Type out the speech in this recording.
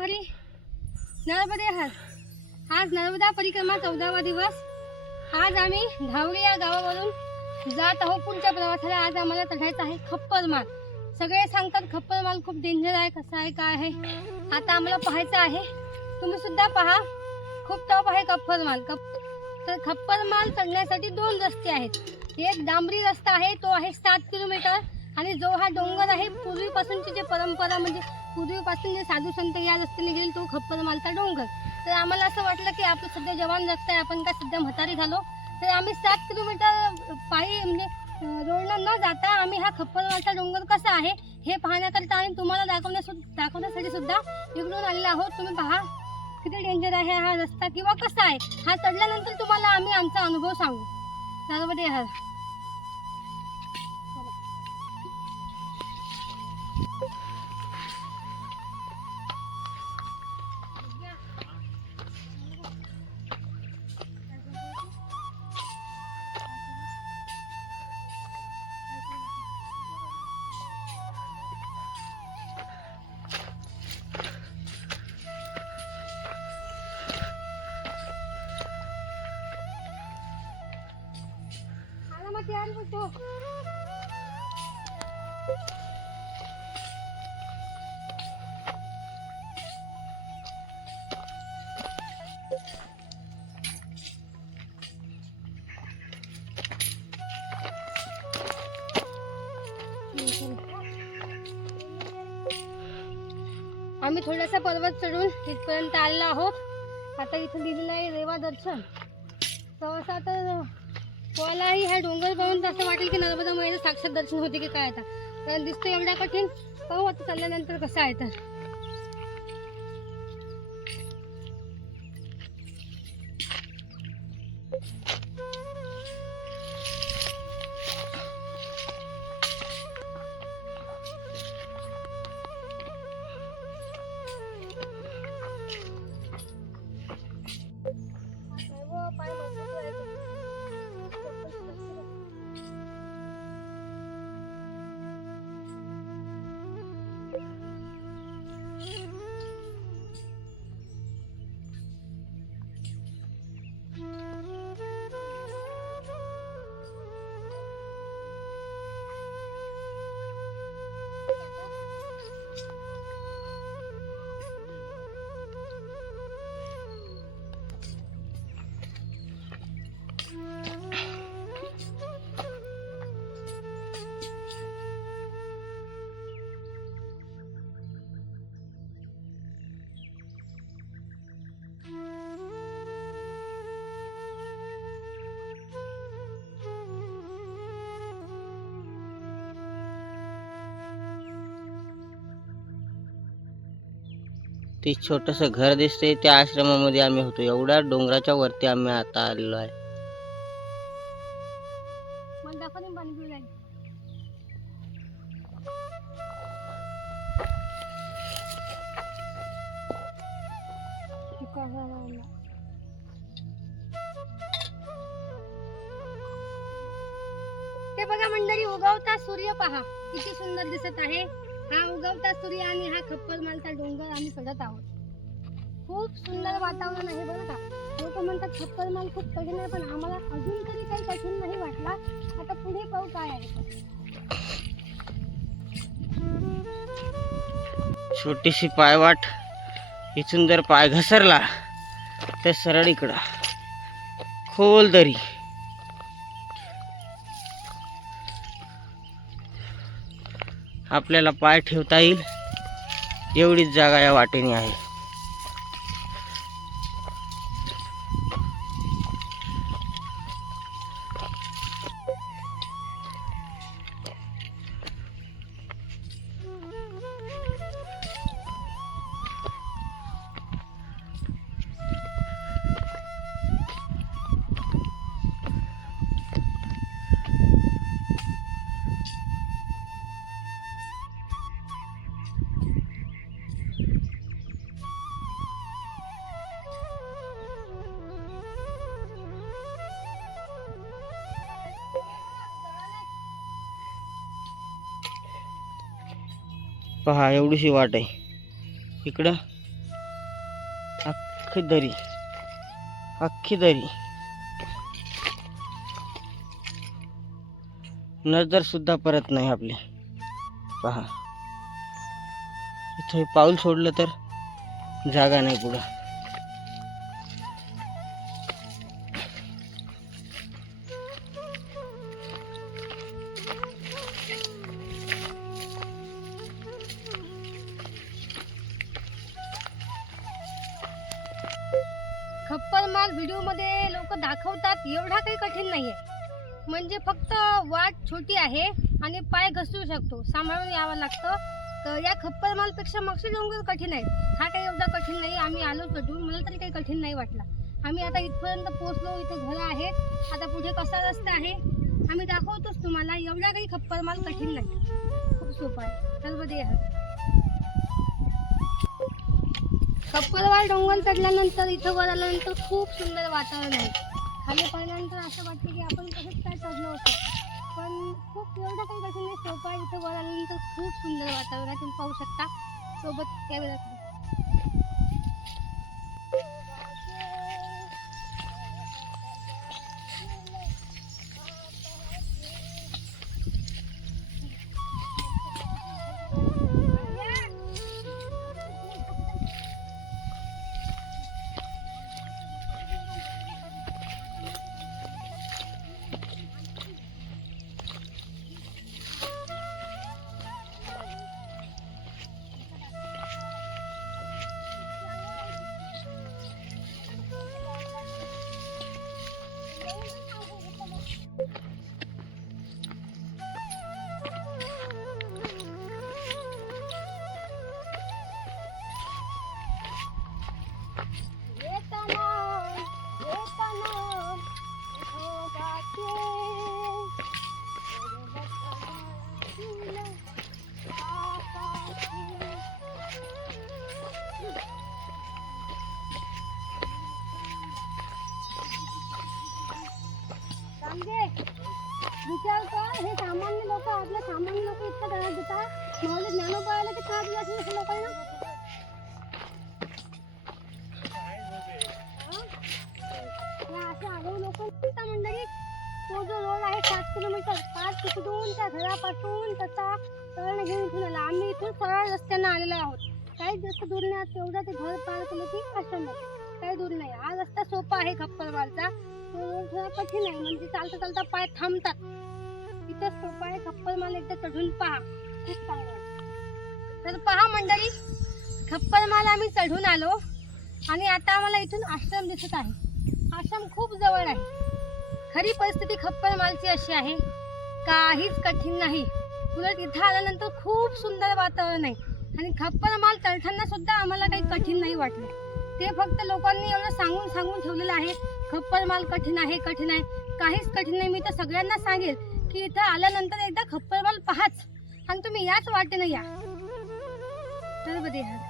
हरी नर्मदे हर आज नर्मदा परिक्रमा चौदावा दिवस. आज आम्ही धावडी या गावावरून जात आहोत. पुढच्या प्रवासाला आज आम्हाला चढायचं आहे खप्परमाल. सगळे सांगतात खप्परमाल खूप डेंजर आहे कसं आहे काय आहे. आता आम्हाला पाहायचं आहे. तुम्ही सुद्धा पहा. खूप टॉप आहे खप्परमाल. कप तर खप्परमाल चढण्यासाठी दोन रस्ते आहेत. एक डांबरी रस्ता आहे तो आहे सात किलोमीटर. आणि जो हा डोंगर आहे पूर्वीपासूनची जी परंपरा म्हणजे पूर्वीपासून जे साधू संत या रस्त्याने गेले तो खप्पर मालचा डोंगर. तर आम्हाला असं वाटलं की आपलं सध्या जवान रस्ता आहे आपण काय सध्या म्हातारी झालो? तर आम्ही सात किलोमीटर पायी म्हणजे रोडनं रोडला न जाता आम्ही हा खप्पर मालचा डोंगर कसा आहे हे पाहण्याकरिता आणि तुम्हाला दाखवण्यास दाखवण्यासाठी सुद्धा इकडून आलेलो आहोत. तुम्ही पहा किती डेंजर आहे हा रस्ता किंवा कसा आहे? हा चढल्यानंतर तुम्हाला आम्ही आमचा अनुभव सांगू. नर्मदे हा. आम्ही थोडासा पर्वत चढून इथपर्यंत आलेलो आहोत. आता इथं दिलेलं आहे रेवा दर्शन. सहसा तर कोलाही हा डोंगर पाहून तर असं वाटेल की नर्मदा महिला साक्षात दर्शन होते की काय आता. कारण दिसतं एवढ्या कठीण. पाहू आता चालल्यानंतर कसं आहे तर. ते छोटस घर दिसते त्या आश्रमामध्ये आम्ही होतो. एवढ्या डोंगराच्या वरती आम्ही आता आलेलो आहे. ते बघा मंडळी उगवता सूर्य पहा. किती सुंदर दिसत आहे. हा उगवता सूर्य आणि हा खप्पर मालचा डोंगर आम्ही चढत आहोत. खूप सुंदर वातावरण आहे बरं का? लोक म्हणतात खप्पर माल खूप कठीण आहे पण आम्हाला अजून तरी काही कठीण नाही वाटला. आता पुढे पाहू काय आहे. छोटीशी पायवाट इथून जर पाय घसरला तर सरळ इकडं. खोल दरी. आपल्याला पाय ठेवता येईल. एवढीच जागा या वाटेने आहे. पहा एवढीशी वाट आहे. इकडं अख्खी दरी अख्खी दरी. नजर सुद्धा परत नाही आपली. पहा. इथं पाऊल सोडलं तर जागा नाही पुढं. दाखवतात एवढा काही कठीण नाही आहे म्हणजे फक्त वाट छोटी आहे आणि पाय घसरू शकतो सांभाळून यावं लागतं. तर या खप्पर मालपेक्षा मागचे डोंगर कठीण आहे हा काही एवढा कठीण नाही आम्ही आलो कठून मला तरी काही कठीण नाही वाटला. आम्ही आता इथपर्यंत पोहोचलो इथे घरं आहेत आता पुढे कसा रस्ता आहे आम्ही दाखवतोच तुम्हाला. एवढा काही खप्पर माल कठीण नाही. खूप सोपा आहे. सर्वदे खप्परवाल डोंगर चढल्यानंतर इथं वर आल्यानंतर खूप सुंदर वातावरण आहे. खाली पाहिल्यानंतर असं वाटतं की आपण कसंच काय चढलो होतो पण खूप एवढं काही कठीण नाही. सोपं आहे इथं वर आल्यानंतर खूप सुंदर वातावरण आहे. तुम्ही पाहू शकता. सोबत कॅमेरा વિચાર તો હે સામાન્ય લોકો આપણે સામાન્ય લોકો એટલા ડરા જતા, નોલેજ નાનો પડેલો કે ખાસ દિવસ લોકો तो जो रोड आहे सात किलोमीटर. पाच तिकडून त्या घरापासून त्याचा तळण घेऊन इथून आला आम्ही इथून सरळ रस्त्यानं आलेलो आहोत. काही जास्त दूर नाही तेवढं ते घर पार केलं की आश्रम काही दूर नाही. हा रस्ता सोपा आहे खप्परवालचा. तो रोड थोडा कठीण आहे म्हणजे चालता चालता पाय थांबतात. इथं सोपा आहे. खप्परमाल एकदा चढून पहा. खूप चांगला तर पहा मंडळी खप्परमाल आम्ही चढून आलो आणि आता आम्हाला इथून आश्रम दिसत आहे. आश्रम खूप जवळ आहे. खरी परिस्थिती खप्पर मालची अशी आहे. काहीच कठीण नाही. उलट इथं आल्यानंतर खूप सुंदर वातावरण आहे. आणि खप्पर माल चढताना सुद्धा आम्हाला काही कठीण नाही वाटलं. ते फक्त लोकांनी एवढं सांगून सांगून ठेवलेलं आहे. खप्पर माल कठीण आहे कठीण आहे. काहीच कठीण नाही. मी तर सगळ्यांना सांगेल की इथं आल्यानंतर एकदा खप्पर माल पाहाच. आणि तुम्ही याच वाटेनं या. तर बघे